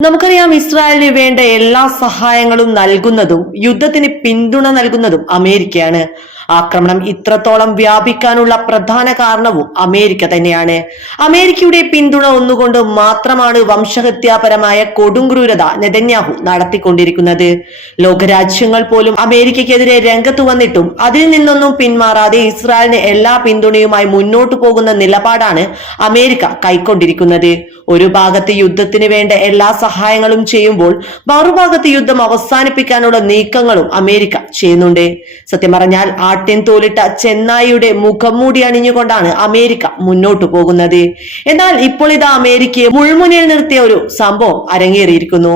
നമുക്കറിയാം ഇസ്രായേലിന് വേണ്ട എല്ലാ സഹായങ്ങളും നൽകുന്നതും യുദ്ധത്തിന് പിന്തുണ നൽകുന്നതും അമേരിക്കയാണ്. ആക്രമണം ഇത്രത്തോളം വ്യാപിക്കാനുള്ള പ്രധാന കാരണവും അമേരിക്ക തന്നെയാണ്. അമേരിക്കയുടെ പിന്തുണ ഒന്നുകൊണ്ട് മാത്രമാണ് വംശഹത്യാപരമായ കൊടുംക്രൂരത നെതന്യാഹു നടത്തിക്കൊണ്ടിരിക്കുന്നത്. ലോകരാജ്യങ്ങൾ പോലും അമേരിക്കയ്ക്കെതിരെ രംഗത്ത് വന്നിട്ടും അതിൽ നിന്നൊന്നും പിന്മാറാതെ ഇസ്രായേലിന് എല്ലാ പിന്തുണയുമായി മുന്നോട്ടു പോകുന്ന നിലപാടാണ് അമേരിക്ക കൈക്കൊണ്ടിരിക്കുന്നത്. ഒരു ഭാഗത്ത് യുദ്ധത്തിന് വേണ്ട എല്ലാ സഹായങ്ങളും ചെയ്യുമ്പോൾ മറുഭാഗത്ത് യുദ്ധം അവസാനിപ്പിക്കാനുള്ള നീക്കങ്ങളും അമേരിക്ക ചെയ്യുന്നുണ്ട്. സത്യം പറഞ്ഞാൽ ആട്ടിൻ തോലിട്ട ചെന്നായിയുടെ മുഖംമൂടി അണിഞ്ഞുകൊണ്ടാണ് അമേരിക്ക മുന്നോട്ടു പോകുന്നത്. എന്നാൽ ഇപ്പോൾ ഇത് അമേരിക്കയെ മുൾമുനയിൽ നിർത്തിയ ഒരു സംഭവം അരങ്ങേറിയിരിക്കുന്നു.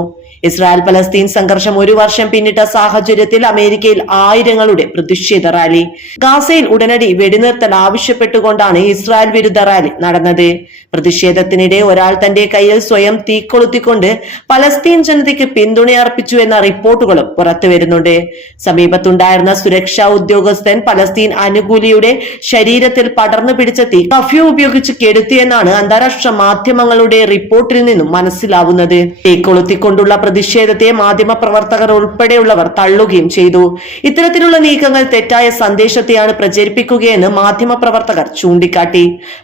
ഇസ്രായേൽ പലസ്തീൻ സംഘർഷം ഒരു വർഷം പിന്നിട്ട സാഹചര്യത്തിൽ അമേരിക്കയിൽ ആയിരങ്ങളുടെ പ്രതിഷേധ റാലി. ഗാസയിൽ ഉടനടി വെടിനിർത്തൽ ആവശ്യപ്പെട്ടുകൊണ്ടാണ് ഇസ്രായേൽ വിരുദ്ധ റാലി നടന്നത്. പ്രതിഷേധത്തിനിടെ ഒരാൾ തന്റെ കയ്യിൽ സ്വയം തീക്കൊളുത്തിക്കൊണ്ട് പലസ്തീൻ ജനതയ്ക്ക് പിന്തുണ പിന്തുണയർപ്പിച്ചു എന്ന റിപ്പോർട്ടുകളും പുറത്തു വരുന്നുണ്ട്. സമീപത്തുണ്ടായിരുന്ന സുരക്ഷാ ഉദ്യോഗസ്ഥൻ പലസ്തീൻ അനുകൂലിയുടെ ശരീരത്തിൽ പടർന്നു പിടിച്ച തീ കഫ്യൂ ഉപയോഗിച്ച് കെടുത്തിയെന്നാണ് അന്താരാഷ്ട്ര മാധ്യമങ്ങളുടെ റിപ്പോർട്ടിൽ നിന്നും മനസ്സിലാവുന്നത്. തീ കൊളുത്തിക്കൊണ്ടുള്ള പ്രതിഷേധത്തെ മാധ്യമ പ്രവർത്തകർ ഉൾപ്പെടെയുള്ളവർ തള്ളുകയും ചെയ്തു. ഇത്തരത്തിലുള്ള നീക്കങ്ങൾ തെറ്റായ സന്ദേശത്തെയാണ് പ്രചരിപ്പിക്കുകയെന്ന് മാധ്യമ പ്രവർത്തകർ ചൂണ്ടിക്കാട്ടി.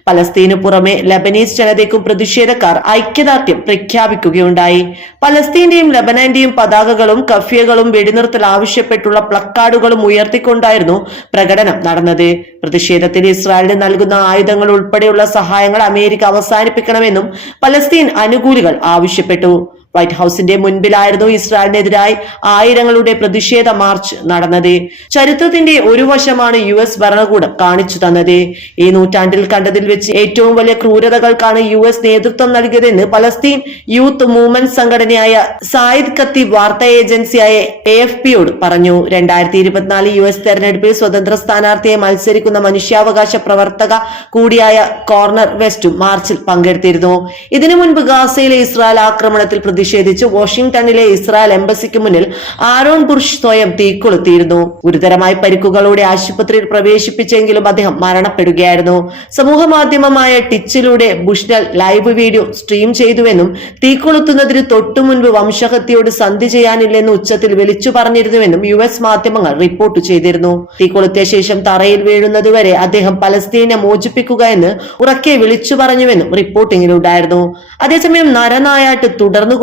പലസ്തീനു പുറമെ ലബനീസ് ജനതയ്ക്കും പ്രതിഷേധക്കാർ ഐക്യദാർഢ്യം പ്രഖ്യാപിക്കുകയുണ്ടായി. പലസ്തീന്റെയും ലബനാന്റെയും പതാകകളും കഫ്യകളും വെടിനിർത്തൽ ആവശ്യപ്പെട്ടുള്ള പ്ലക്കാർഡുകളും ഉയർത്തിക്കൊണ്ടായിരുന്നു പ്രകടനം നടന്നത്. പ്രതിഷേധത്തിൽ ഇസ്രായേലിന് നൽകുന്ന ആയുധങ്ങൾ ഉൾപ്പെടെയുള്ള സഹായങ്ങൾ അമേരിക്ക അവസാനിപ്പിക്കണമെന്നും പലസ്തീൻ അനുകൂലികൾ ആവശ്യപ്പെട്ടു. വൈറ്റ് ഹൌസിന്റെ മുൻപിലായിരുന്നു ഇസ്രായേലിനെതിരായി ആയിരങ്ങളുടെ പ്രതിഷേധ മാർച്ച് നടന്നത്. ചരിത്രത്തിന്റെ ഒരു വശമാണ് യു എസ് ഭരണകൂടം കാണിച്ചു തന്നത്. ഈ നൂറ്റാണ്ടിൽ കണ്ടതിൽ വെച്ച് ഏറ്റവും വലിയ ക്രൂരതകൾക്കാണ് യു എസ് നേതൃത്വം നൽകിയതെന്ന് പലസ്തീൻ യൂത്ത് മൂവ്മെന്റ് സംഘടനയായ സായിദ് കത്തി വാർത്താ ഏജൻസിയായ എ എഫ് പിയോട് പറഞ്ഞു. രണ്ടായിരത്തി ഇരുപത്തിനാല് യു എസ് തെരഞ്ഞെടുപ്പിൽ സ്വതന്ത്ര സ്ഥാനാർത്ഥിയെ മത്സരിക്കുന്ന മനുഷ്യാവകാശ പ്രവർത്തക കൂടിയായ കോർണർ വെസ്റ്റും മാർച്ചിൽ പങ്കെടുത്തിരുന്നു. ഇതിനു മുൻപ് ഗാസയിലെ ഇസ്രായേൽ ആക്രമണത്തിൽ പ്രതിഷേധിച്ച് വാഷിംഗ്ടണിലെ ഇസ്രായേൽ എംബസിക്ക് മുന്നിൽ ആരോൺ ബുർഷ് സ്വയം തീക്കൊളുത്തിയിരുന്നു. ഗുരുതരമായി പരിക്കുകളോടെ ആശുപത്രിയിൽ പ്രവേശിപ്പിച്ചെങ്കിലും അദ്ദേഹം മരണപ്പെടുകയായിരുന്നു. സമൂഹ മാധ്യമമായ ടിച്ചിലൂടെ ബുഷ്നൽ ലൈവ് വീഡിയോ സ്ട്രീം ചെയ്തുവെന്നും തീക്കൊളുത്തുന്നതിന് തൊട്ടു മുൻപ് വംശഹത്യയോട് സന്ധി ചെയ്യാനില്ലെന്ന് ഉച്ചത്തിൽ വിളിച്ചു പറഞ്ഞിരുന്നുവെന്നും യു എസ് മാധ്യമങ്ങൾ റിപ്പോർട്ട് ചെയ്തിരുന്നു. തീക്കൊളുത്തിയ ശേഷം തറയിൽ വീഴുന്നതുവരെ അദ്ദേഹം പലസ്തീനെ മോചിപ്പിക്കുക എന്ന് ഉറക്കെ വിളിച്ചു പറഞ്ഞുവെന്നും റിപ്പോർട്ടിങ്ങിലുണ്ടായിരുന്നു. അതേസമയം നരനായാട്ട്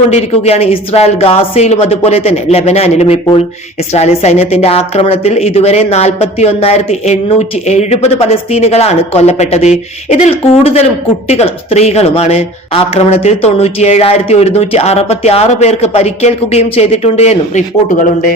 തുടർന്നുകൊണ്ടിരിക്കുകയാണ് ഇസ്രായേൽ ഗാസയിലും അതുപോലെ തന്നെ ലെബനാനിലും ഇപ്പോൾ. ഇസ്രായേലി സൈന്യത്തിന്റെ ആക്രമണത്തിൽ ഇതുവരെ നാൽപ്പത്തി ഒന്നായിരത്തി എണ്ണൂറ്റി എഴുപത് പലസ്തീനുകളാണ് കൊല്ലപ്പെട്ടത്. ഇതിൽ കൂടുതലും കുട്ടികളും സ്ത്രീകളുമാണ്. ആക്രമണത്തിൽ തൊണ്ണൂറ്റി ഏഴായിരത്തി ഒരുന്നൂറ്റി അറുപത്തി ആറ് പേർക്ക് പരിക്കേൽക്കുകയും ചെയ്തിട്ടുണ്ട് എന്നും റിപ്പോർട്ടുകളുണ്ട്.